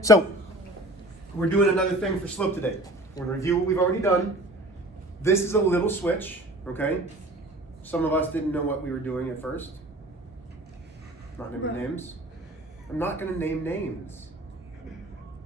So, we're doing another thing for slope today. We're going to review what we've already done. This is a little switch, okay? Some of us didn't know what we were doing at first. Not naming names. I'm not going to name names. I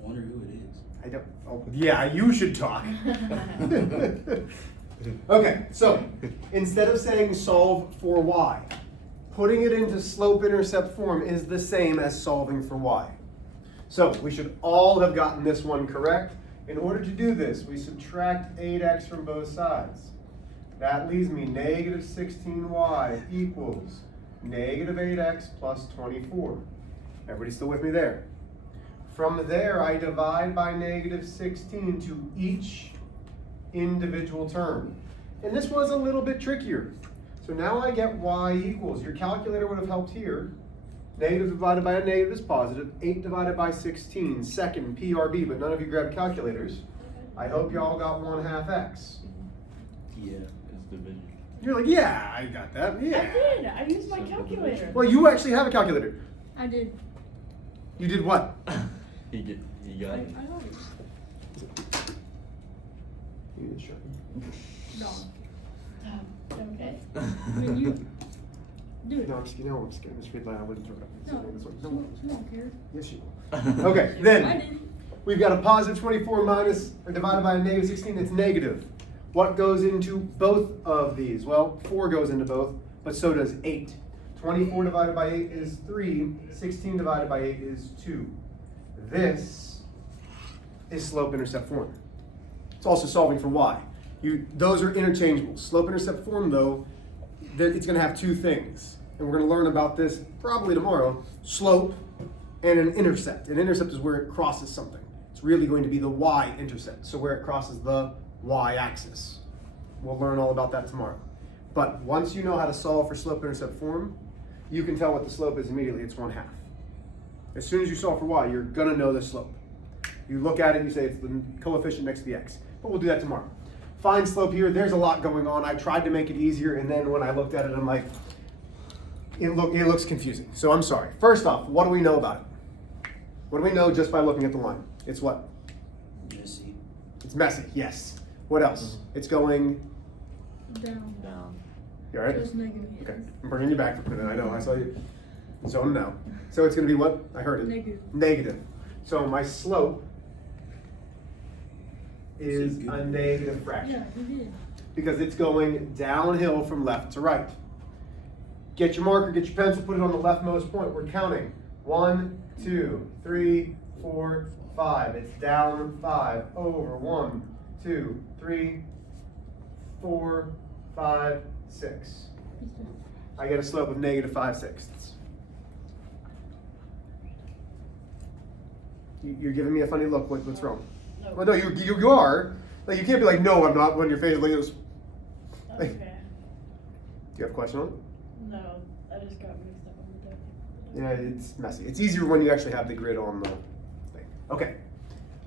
wonder who it is. I don't. Oh, yeah, you should talk. Okay, so instead of saying solve for y, putting it into slope-intercept form is the same as solving for y. So we should all have gotten this one correct. In order to do this, we subtract 8x from both sides. That leaves me negative 16y equals negative 8x plus 24. Everybody still with me there? From there, I divide by negative 16 to each individual term. And this was a little bit trickier. So now I get y equals, your calculator would have helped here. Negative divided by a negative is positive. 8 divided by 16, second PRB, but none of you grabbed calculators. I hope you all got 1/2 x. Yeah, it's division. You're like, yeah, I got that, yeah. I did. I used my calculator. Well, you actually have a calculator. I did. You did what? He got it. I know. You did Sharpie. No. Okay. I mean, you do it. No, I'm just kidding. No, I'm just kidding. Just read loud. I wouldn't throw it up. No, she don't care. Yes, you will. Okay, then. I did. We've got a positive 24 minus, or divided by a negative 16, it's negative. What goes into both of these? Well, 4 goes into both, but so does 8. 24 divided by 8 is 3, 16 divided by 8 is 2. This is slope-intercept form. It's also solving for y. Those are interchangeable. Slope-intercept form, though, it's going to have two things. And we're going to learn about this probably tomorrow. Slope and an intercept. An intercept is where it crosses something. It's really going to be the y-intercept, so where it crosses the y-axis. We'll learn all about that tomorrow. But once you know how to solve for slope-intercept form, you can tell what the slope is immediately. It's 1/2. As soon as you solve for y, you're going to know the slope. You look at it and you say it's the coefficient next to the x. But we'll do that tomorrow. Find slope here. There's a lot going on. I tried to make it easier, and then when I looked at it, I'm like, it looks confusing. So I'm sorry. First off, what do we know about it? What do we know just by looking at the line? It's what? Messy. It's messy, yes. What else? It's going Down. Down. you all right? Just negative. Okay, I'm bringing you back for a minute. I know, I saw you zone now. So it's going to be what? I heard it. Negative. Negative. So my slope is a negative fraction. Yeah, you did. Because it's going downhill from left to right. Get your marker, get your pencil, put it on the leftmost point. We're counting. 1, 2, 3, 4, 5. It's down 5. Over 1, 2, 3, 4, 5, 6. I get a slope of negative 5/6. You're giving me a funny look. What's wrong? No. Well, no, you are. Like, you can't be like, no, I'm not, when your face like this. Okay. Do you have a question on it? No, I just got mixed up on the deck. Yeah, it's messy. It's easier when you actually have the grid on the thing. Okay.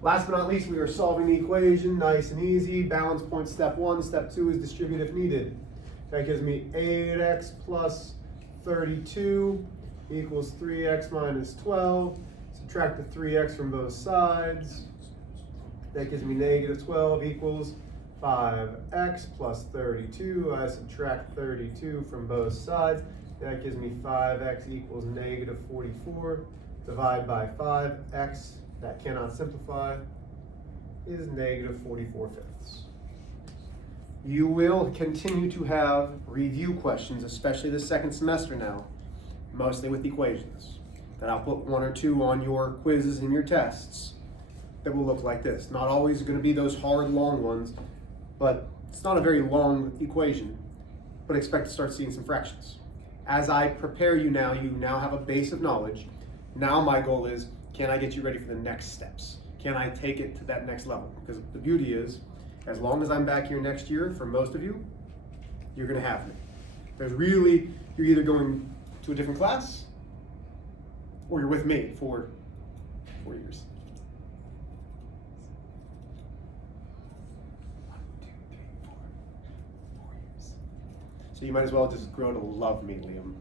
Last but not least, we are solving the equation. Nice and easy. Balance point step 1. Step 2 is distribute if needed. That gives me 8x plus 32 equals 3x minus 12. Subtract the 3x from both sides. That gives me negative 12 equals 5x plus 32. I subtract 32 from both sides. That gives me 5x equals negative 44. Divide by 5x, that cannot simplify, is negative 44/5. You will continue to have review questions, especially the second semester now, mostly with equations. Then I'll put 1 or 2 on your quizzes and your tests that will look like this. Not always going to be those hard, long ones, but it's not a very long equation, but expect to start seeing some fractions. As I prepare you now have a base of knowledge. Now my goal is, can I get you ready for the next steps? Can I take it to that next level? Because the beauty is, as long as I'm back here next year, for most of you, you're going to have me. You're either going to a different class, or you're with me for 4 years. 1, 2, 3, 4 years. So you might as well just grow to love me, Liam.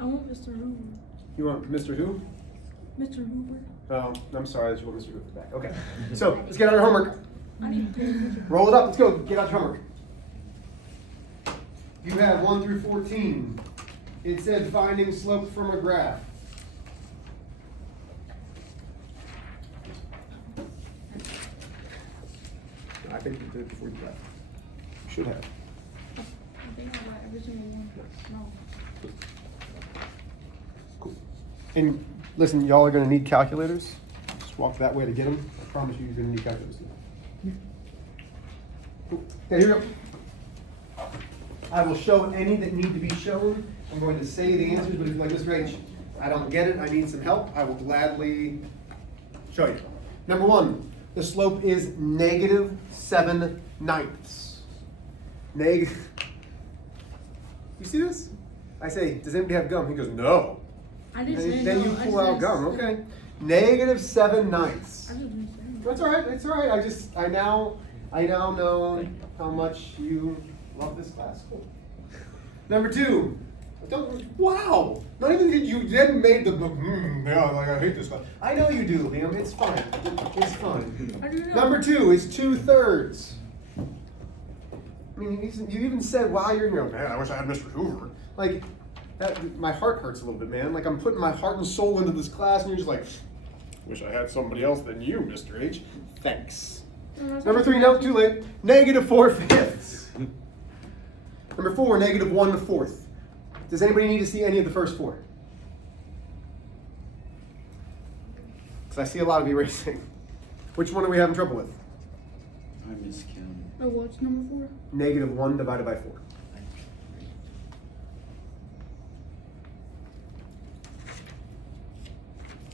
I want Mr. Hoover. You want Mr. Who? Mr. Hoover. Oh, I'm sorry that you want Mr. Hoover back. Okay. So let's get out our homework. I need to pay attention. Roll it up. Let's go. Get out your homework. You have 1 through 14. It said finding slope from a graph. I think you did it before you left. You should have. I think I got every single one. No. Cool. And listen, y'all are going to need calculators. Just walk that way to get them. I promise you, you're going to need calculators. Cool. Okay, here we go. I will show any that need to be shown. I'm going to say the answers, but if you're like, Mr. H, I don't get it, I need some help, I will gladly show you. Number 1, the slope is -7/9. You see this? I say, does anybody have gum? He goes, no. I didn't say Then no. you I pull said out gum, no. okay. -7/9. I just didn't say no. That's all right. That's all right. I now know how much you love this class. Cool. Number 2. Wow. Not even did you then made the yeah, like I hate this class. I know you do, Liam. It's fine. It's fine. I do know. Number 2 is 2/3. I mean, you even said while you're here, man, I wish I had Mr. Hoover. Like, that, my heart hurts a little bit, man. Like I'm putting my heart and soul into this class, and you're just like, wish I had somebody else than you, Mr. H. Thanks. Number 3, no, too late. -4/5. Number 4, -1/4. Does anybody need to see any of the first 4? Because I see a lot of erasing. Which one are we having trouble with? I miscounted. Oh, what's number 4? -1 divided by 4.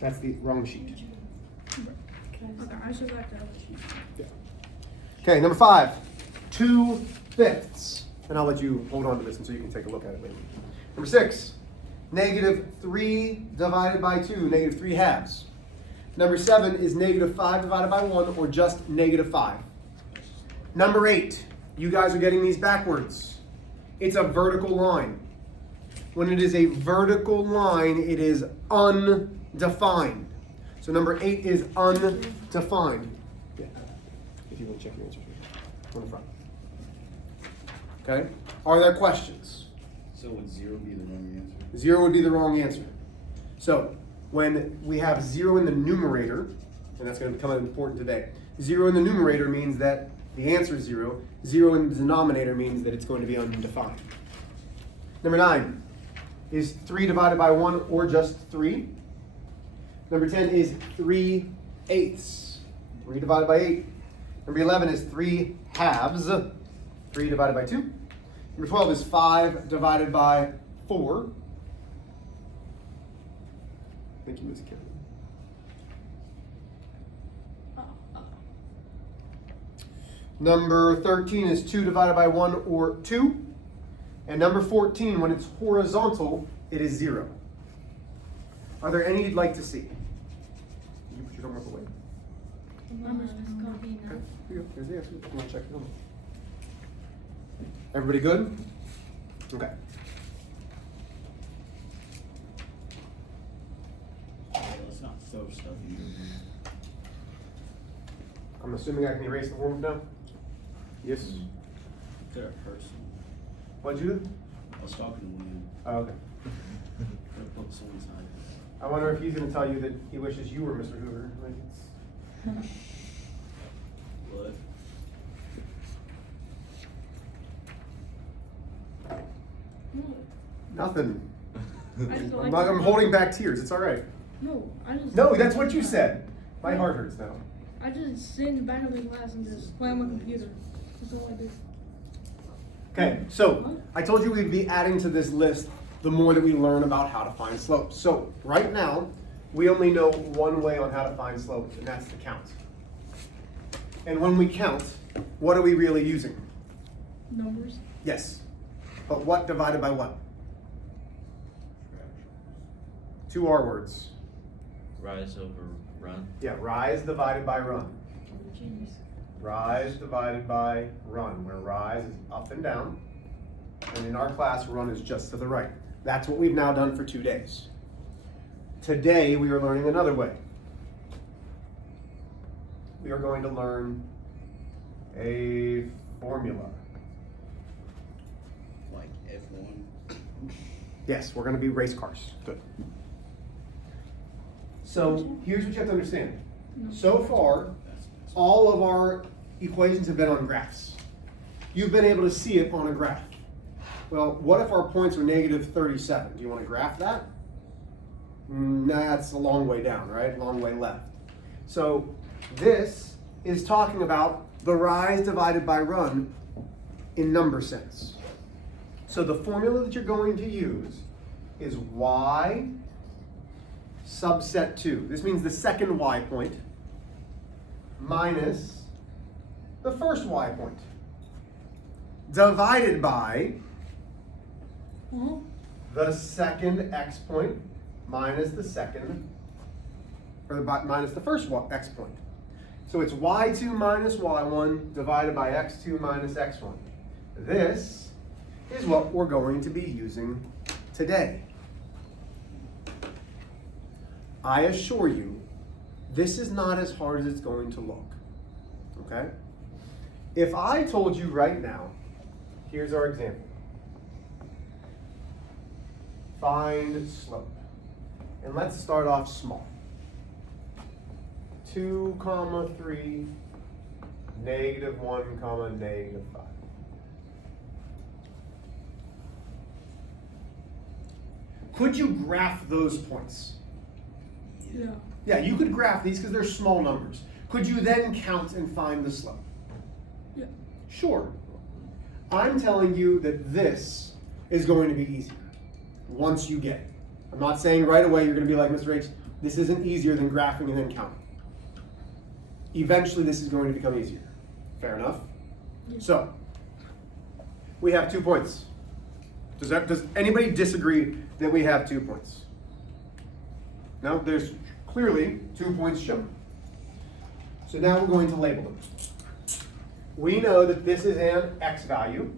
That's the wrong sheet. Okay, I should like that other sheet. Okay, number 5, 2/5. And I'll let you hold on to this until you can take a look at it later. Number 6, -3 divided by 2, -3 halves. Number 7 is -5 divided by 1, or just -5. Number 8, you guys are getting these backwards. It's a vertical line. When it is a vertical line, it is undefined. So number 8 is undefined. Yeah. If you want to check your answers on the front. Okay? Are there questions? So would 0 be the wrong answer? 0 would be the wrong answer. So when we have 0 in the numerator, and that's going to become important today, 0 in the numerator means that the answer is 0. 0 in the denominator means that it's going to be undefined. Number 9 is 3 divided by 1, or just 3. Number 10 is 3/8. 3 divided by 8. Number 11 is 3 halves. 3 divided by 2. Number 12 is 5 divided by 4. Thank you, Ms. Karen. Number 13 is 2 divided by 1, or 2. And number 14, when it's horizontal, it is 0. Are there any you'd like to see? Can you put your homework away? Numbers is gonna be Okay, enough. here you go. There's the answer. You want to check your homework? Everybody good? Okay. Let's not throw stuff in your room. I'm assuming I can erase the homework now? Yes. They're a person. What'd you do? I was talking to William. Oh, okay. They're put someone's hide. I wonder if he's going to tell you that he wishes you were Mr. Hoover. Like it's... What? Nothing. I just like I'm to- holding back tears. It's all right. No, I just. No, that's what you said. My heart hurts now. I just sit in the back of the class and just play on my computer. That's all I do. Okay, so I told you we'd be adding to this list the more that we learn about how to find slopes. So right now, we only know one way on how to find slopes, and that's to count. And when we count, what are we really using? Numbers. Yes. But what divided by what? 2 R words. Rise over run. Yeah, rise divided by run. Jeez. Rise divided by run, where rise is up and down, and in our class, run is just to the right. That's what we've now done for 2 days. Today we are learning another way. We are going to learn a formula. Like F1. Yes, we're going to be race cars. Good. So here's what you have to understand. So far, all of our equations have been on graphs. You've been able to see it on a graph. Well, what if our points are negative 37? Do you want to graph that? Nah, that's a long way down, right? Long way left. So this is talking about the rise divided by run in number sense. So the formula that you're going to use is y subset 2. This means the second y point minus the first y point divided by the second x point minus the second, minus the first x point. So it's y2 minus y1 divided by x2 minus x1. This is what we're going to be using today. I assure you, this is not as hard as it's going to look, okay? If I told you right now, here's our example. Find slope. And let's start off small. 2, 3, negative 1, negative 5. Could you graph those points? Yeah. Yeah, you could graph these because they're small numbers. Could you then count and find the slope? Yeah. Sure. I'm telling you that this is going to be easier once you get it. I'm not saying right away you're going to be like, Mr. H, this isn't easier than graphing and then counting. Eventually this is going to become easier. Fair enough? Yeah. So, we have 2 points. Does anybody disagree that we have 2 points? No, there's clearly 2 points shown. So now we're going to label them. We know that this is an x value.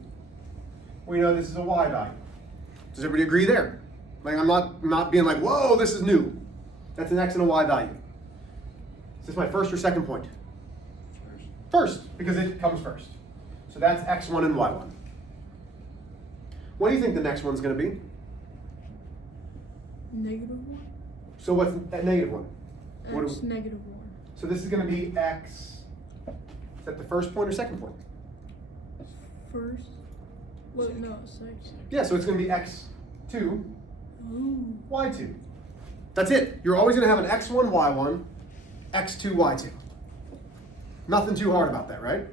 We know this is a y value. Does everybody agree there? Like I'm not being like, whoa, this is new. That's an x and a y value. Is this my first or second point? First, because it comes first. So that's x1 and y1. What do you think the next one's going to be? Negative 1. So what's that negative one? What X do we- negative 1. So this is going to be x. Is that the first point or second point? First. Wait, no, second. Yeah, so it's going to be x2, Oh. y2. That's it. You're always going to have an x1, y1, x2, y2. Nothing too hard about that, right?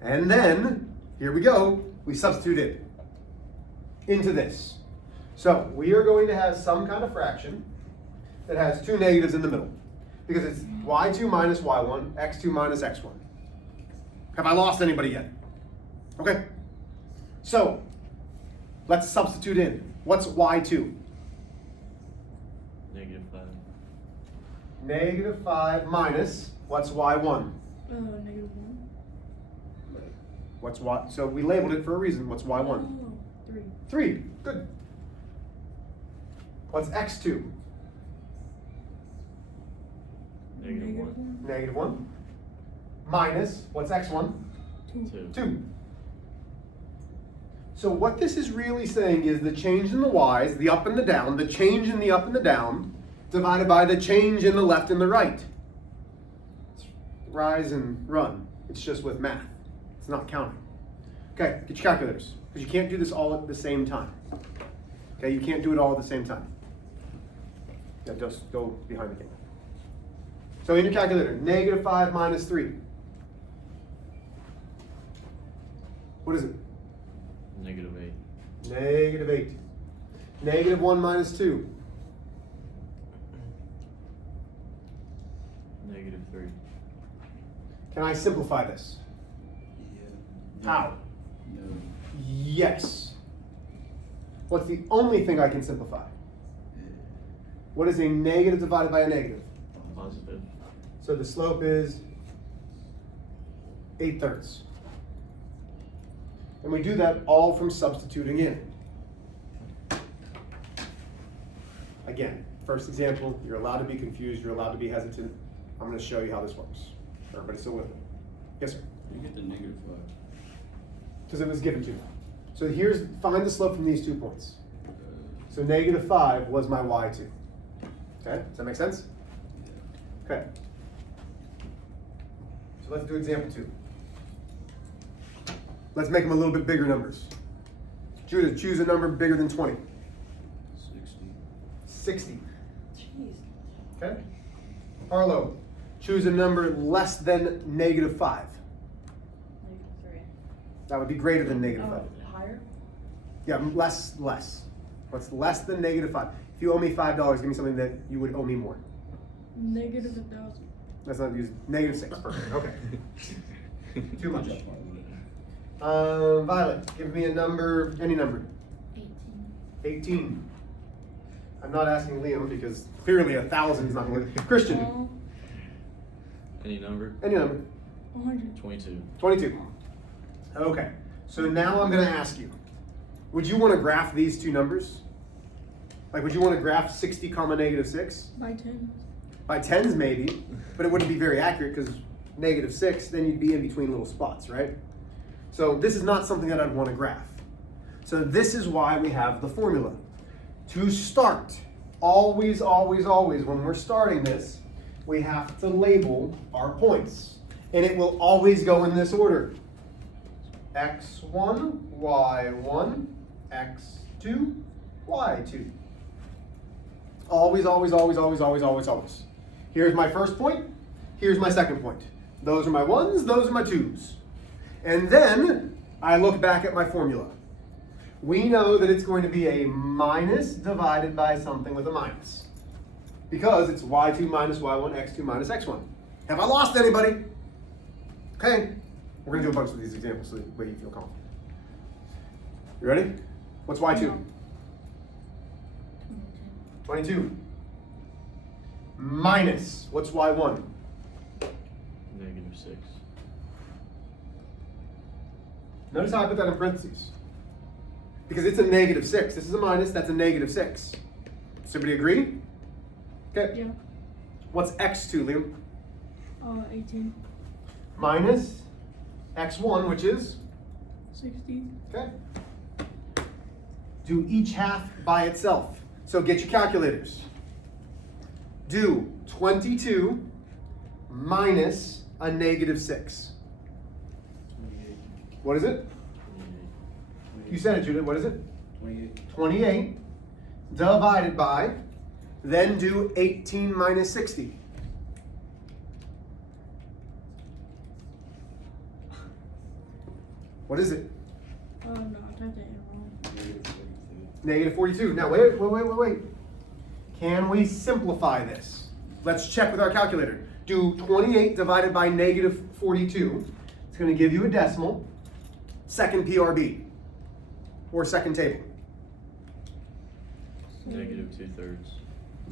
And then, here we go, we substitute it into this. So we are going to have some kind of fraction that has 2 negatives in the middle because it's y2 minus y1, x2 minus x1. Have I lost anybody yet? Okay. So let's substitute in. What's y2? Negative 5. Negative 5 minus, what's y1? Negative 1. What's y? So we labeled it for a reason. What's y1? Oh, 3. 3. Good. What's x2? Negative 1. Negative 1. Minus, what's x1? 2. 2. So what this is really saying is the change in the y's, the up and the down, the change in the up and the down, divided by the change in the left and the right. It's rise and run. It's just with math. It's not counting. Okay, get your calculators, because you can't do this all at the same time. Okay, you can't do it all at the same time. Yeah, just go behind the camera. So in your calculator, negative 5 minus 3. What is it? Negative 8. Negative 8. Negative 1 minus 2. Negative 3. Can I simplify this? Yeah. How? No. Yes. What's the only thing I can simplify? What is a negative divided by a negative? Positive. So the slope is 8/3. And we do that all from substituting in. Again, First example, you're allowed to be confused, you're allowed to be hesitant. I'm gonna show you how this works. Everybody still with me? Yes, sir? You get the negative 5. Because it was given to you. So find the slope from these 2 points. So -5 was my y2. Okay, does that make sense? Okay. So let's do example 2. Let's make them a little bit bigger numbers. Judah, choose a number bigger than 20. 60. 60. Jeez. Okay. Arlo, choose a number less than -5. -3. That would be greater than -5. Oh, higher? Yeah, less. What's less than -5? If you owe me $5, give me something that you would owe me more. -1,000. Let's not use -6. Perfect. Okay. Too much. Violet, give me a number, any number. 18. 18. I'm not asking Liam because clearly 1,000 is not going to. Christian, Any number? any number. 100. 22. 22. Okay. So now I'm going to ask you, would you want to graph these 2 numbers? Like, would you want to graph 60, -6? By 10. By 10s maybe, but it wouldn't be very accurate because -6, then you'd be in between little spots, right? So this is not something that I'd want to graph. So this is why we have the formula. To start, always, when we're starting this, we have to label our points. And it will always go in this order. x1, y1, x2, y2. Always. Here's my first point. Here's my second point. Those are my 1s, those are my 2s. And then I look back at my formula. We know that it's going to be a minus divided by something with a minus. Because it's y2 minus y1, x2 minus x1. Have I lost anybody? Okay. We're going to do a bunch of these examples so that way you feel confident. You ready? What's y2? No. 22. Minus, what's y1? -6. Notice how I put that in parentheses. Because it's a -6. This is a minus, that's a -6. Does everybody agree? Okay. Yeah. What's x2, Liam? 18. Minus x1, which is? 60. Okay. Do each half by itself. So get your calculators. Do 22 minus a -6. 28. What is it? 28. You said it, Judith. What is it? 28. 28 divided by, then do 18 minus 60. What is it? Oh no, I typed it in wrong. -42. -42. Now wait. Can we simplify this? Let's check with our calculator. Do 28 divided by -42. It's going to give you a decimal. Second PRB. Or second table. -2/3.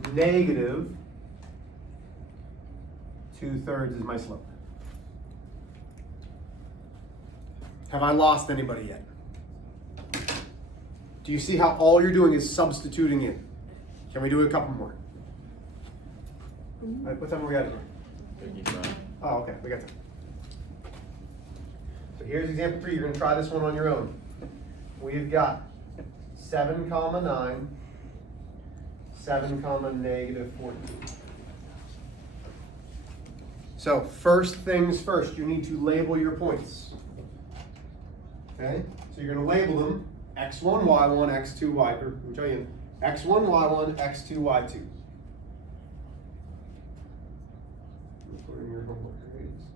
-2/3 is my slope. Have I lost anybody yet? Do you see how all you're doing is substituting in? Can we do a couple more? What time are we at here? 55. Oh, okay, we got time. So here's example 3. You're going to try this one on your own. We've got 7, 9, 7, -14. So first things first, you need to label your points. Okay, so you're going to label them x1, y1, x2, y, or which are you? X1, y1, x2, y2. Put in your homework grades.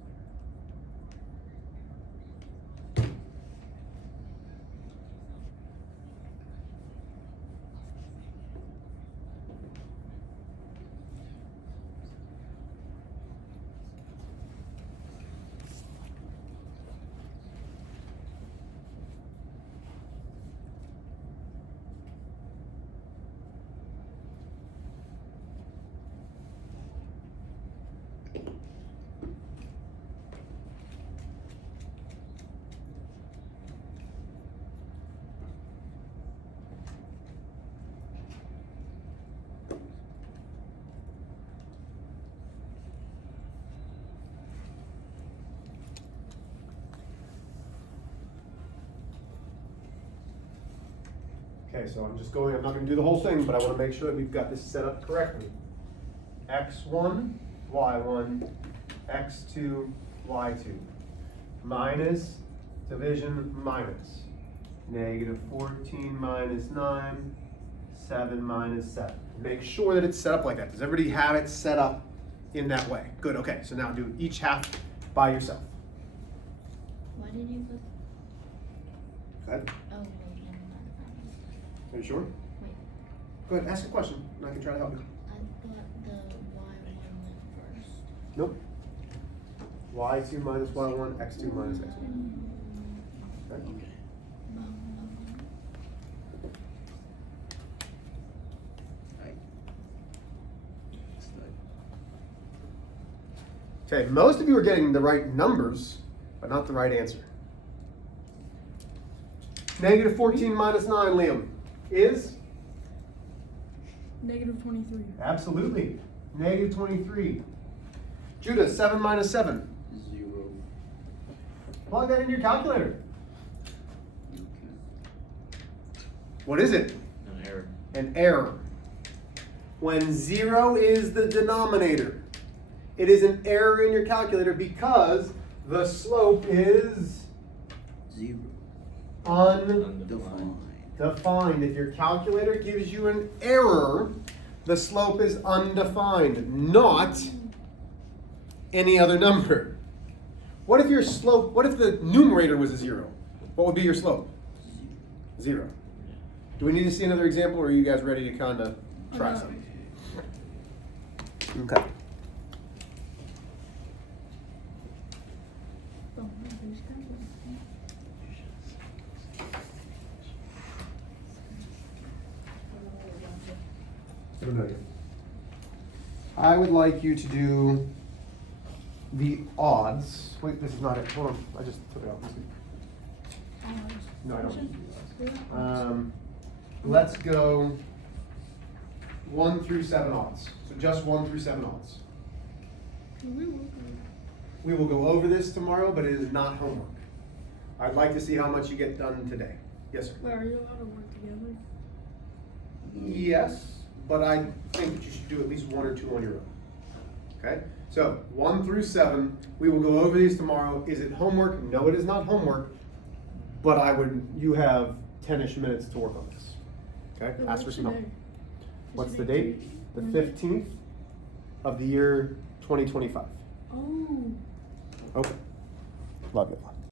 Okay, so I'm not gonna do the whole thing, but I wanna make sure that we've got this set up correctly. X1, Y1, X2, Y2. Minus, division, minus. Negative 14 minus 9, 7 minus 7. Make sure that it's set up like that. Does everybody have it set up in that way? Good, okay, so now do each half by yourself. Why did you put? Go ahead. Oh wait, never mind. Are you sure? Wait, Go ahead, ask a question, and I can try to help you. I thought the Y one went first. Nope. Y2 minus Y1, X2 minus X1. Okay. Okay, most of you are getting the right numbers, but not the right answer. Negative 14 minus 9, Liam, is? Negative 23. Absolutely. Negative 23. Judah, 7 minus 7. 0. Plug that in your calculator. What is it? An error. An error. When 0 is the denominator, it is an error in your calculator because the slope is 0. undefined. If your calculator gives you an error, the slope is undefined, not any other number. What if the numerator was a 0? What would be your slope? 0. Do we need to see another example, or are you guys ready to kind of try something? Okay. Oh, there's calculator. I don't know yet. I would like you to do the odds. Wait, this is not it. Hold on. I just took it out. No, I don't. Let's go 1 through 7 odds. So just 1 through 7 odds. We will go over this tomorrow, but it is not homework. I'd like to see how much you get done today. Yes, sir. Wait, are you allowed to work together? Yes, but I think that you should do at least 1 or 2 on your own. Okay? So 1 through 7, we will go over these tomorrow. Is it homework? No, it is not homework, but you have 10-ish minutes to work on this. Okay? But Ask for what's some help. today? What's Is the today date? The Tuesday? 15th of the year 2025. Oh. Okay. Love you.